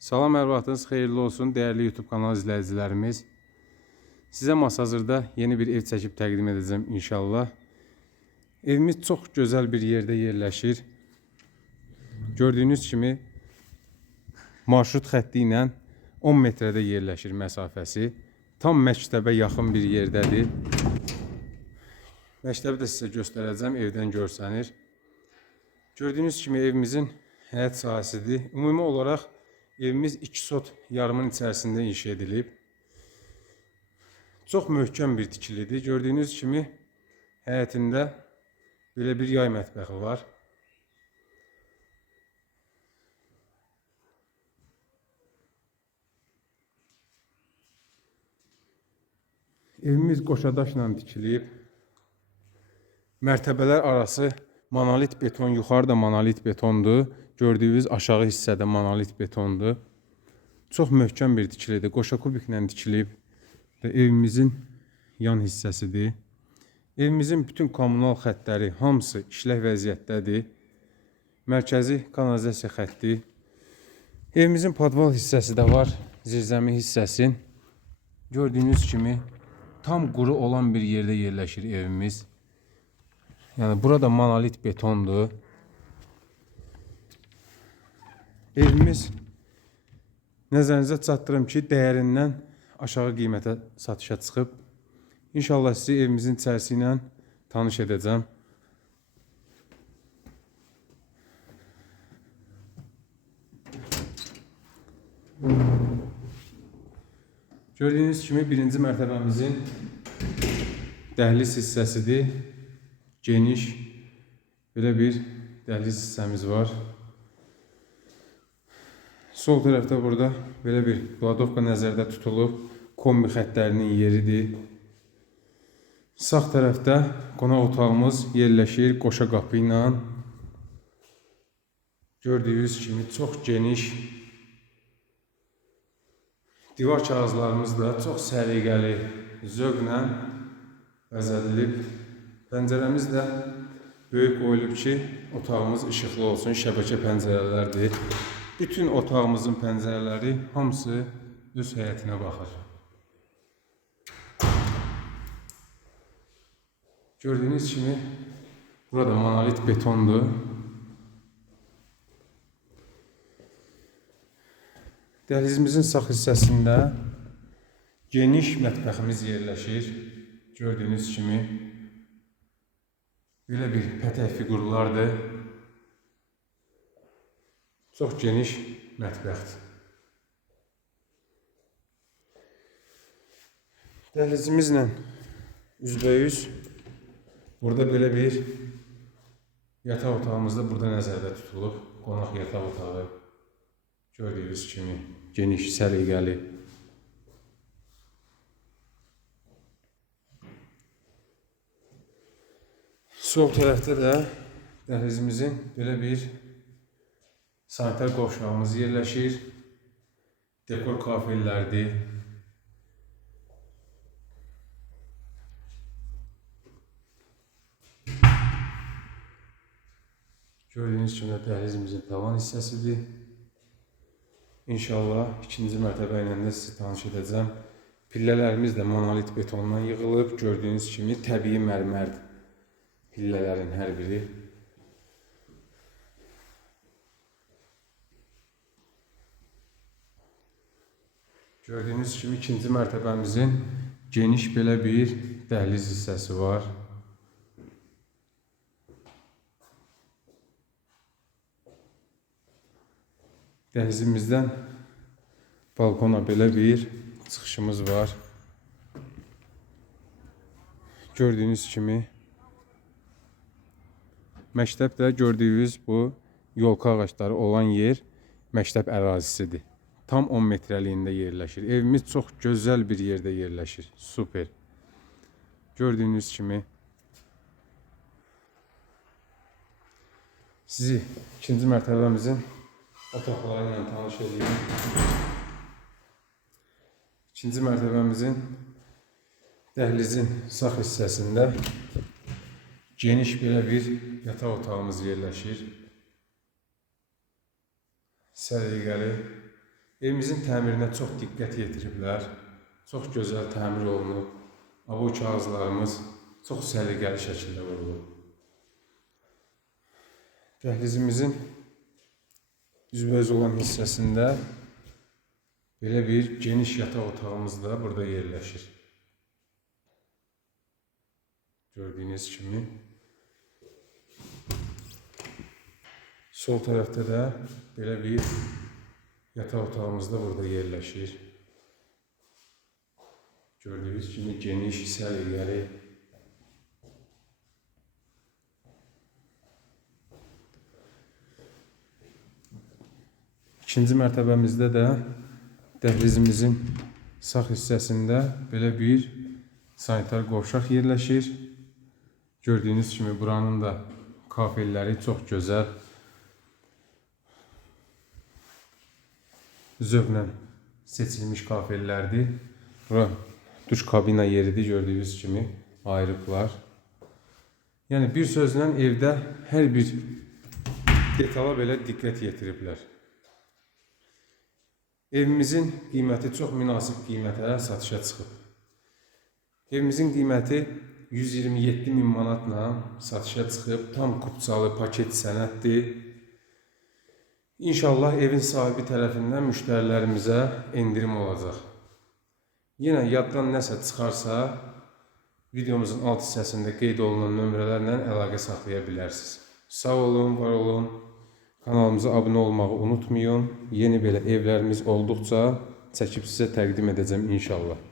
Salam hər vaxtınız xeyirli olsun değerli YouTube kanal izləyicilərimiz. Sizə masazırda yeni bir ev çəkib təqdim edəcəm inşallah. Evimiz çox gözəl bir yerdə yerləşir. Gördüyünüz kimi marşrut xətti ilə 10 metrədə yerləşir məsafəsi. Tam məktəbə yaxın bir yerdədir. Məktəbi də sizə göstərəcəm, evdən görsənir. Gördüyünüz kimi evimizin həyat sahəsidir. Ümumi olaraq evimiz 2 sot yarımın içərisində inşa edilib. Çox möhkəm bir tikilidir. Gördüyünüz kimi həyətində belə bir yay mətbəxi var. Evimiz qoşadaşla tikilib. Mərtəbələr arası monolit beton, yuxarıda monolit betondur. Gördüyünüz aşağı hissədə monolit betondur. Çox möhkəm bir tikilidir. Qoşa kubiklə tikilib və evimizin yan hissəsidir. Evimizin bütün kommunal xəttləri hamısı işlək vəziyyətdədir. Mərkəzi kanalizasiya xətti. Evimizin podval hissəsi də var, zirzəmi hissəsi. Gördüyünüz kimi tam quru olan bir yerdə yerləşir evimiz. Yəni burada monolit betondur. Evimiz nəzərinizə çatdırım ki, dəyərindən aşağı qiymətə satışa çıxıb. İnşallah sizi evimizin içərisi ilə tanış edəcəm. Gördüyünüz kimi birinci mərtəbəmizin dəhliz hissəsidir. Geniş belə bir dəhliz hissəmiz var. Sol tərəfdə burada belə bir kladovka nəzərdə tutulub. Kombi xəttlərinin yeridir. Sağ tərəfdə qonaq otağımız yerləşir qoşa qapı ilə. Gördüyünüz kimi çox geniş divar kağızlarımız da çox səliqəli zövqlə bəzədilib. Pəncərəmiz də böyük qoyulub ki, otağımız işıqlı olsun, şəbəkə pəncərələrdir. Bütün otağımızın pəncərələri hamısı öz həyətinə baxır. Gördüyünüz kimi burada monolit betondur. Dəhlizimizin sağ hissəsində geniş mətbəximiz yerləşir. Gördüyünüz kimi belə bir pətək fiqurlardır. Çox geniş mətbəxdir. Dəhlizimizlə üzbəyüz burada belə bir yataq otağımız da burada nəzərdə tutulub. Qonaq yataq otağı. Gördüyünüz kimi geniş, səliqəli. Sol tərəfdə də dəhlizimizin belə bir sanitar qovşağımız yerləşir. Dekor kafellərdir. Gördüyünüz kimi də dəhlizimizin tavan hissəsidir. İnşallah ikinci mərtəbə ilə də sizi tanış edəcəm. Pillələrimiz də monolit betondan yığılıb. Gördüyünüz kimi təbii mərmərdir. Pillələrin hər biri. Gördüyünüz kimi ikinci mərtəbəmizin geniş belə bir dəhliz hissəsi var. Dəhlizimizdən balkona belə bir çıxışımız var. Gördüyünüz kimi məktəb də gördüyünüz bu yolka ağacları olan yer məktəb ərazisidir. Tam 10 metrəliyində yerləşir. Evimiz çox gözəl bir yerdə yerləşir. Super. Gördüyünüz kimi sizi ikinci mərtəbəmizin otaqları ilə tanış edeyim. İkinci mərtəbəmizin dəhlizin sağ hissəsində geniş belə bir yataq otağımız yerləşir. Səliqəli Evimizin təmirinə çox diqqət yetiriblər. Çox gözəl təmir olunub. Abo kağızlarımız çox səliqəli şəkildə vurulub. Dəhlizimizin üzbəüz olan hissəsində belə bir geniş yataq otağımız da burada yerləşir. Gördüyünüz kimi Sol tərəfdə də belə bir yataq otağımız da burada yerləşir. Gördüyünüz kimi geniş, səliqəli. İkinci mərtəbəmizdə də dəhlizimizin sağ hissəsində belə bir sanitar qovşaq yerləşir. Gördüyünüz kimi buranın da kafelləri çox gözəl. Zövqlə seçilmiş kafellərdir. Bura duş kabina yeridir gördüyünüz kimi ayrıqlar. Yəni bir sözlə evdə hər bir detala belə diqqət yetiriblər. Evimizin qiyməti çox münasib qiymətə satışa çıxıb. Evimizin qiyməti 127 min manatla satışa çıxıb. Tam kupçalı paket sənəddir. İnşallah evin sahibi tərəfindən müştərilərimizə endirim olacaq. Yenə yaddan nəsə çıxarsa, videomuzun alt hissəsində qeyd olunan nömrələrlə əlaqə saxlaya bilərsiniz. Sağ olun, var olun. Kanalımıza abunə olmağı unutmayın. Yeni belə evlərimiz olduqca çəkib sizə təqdim edəcəm inşallah.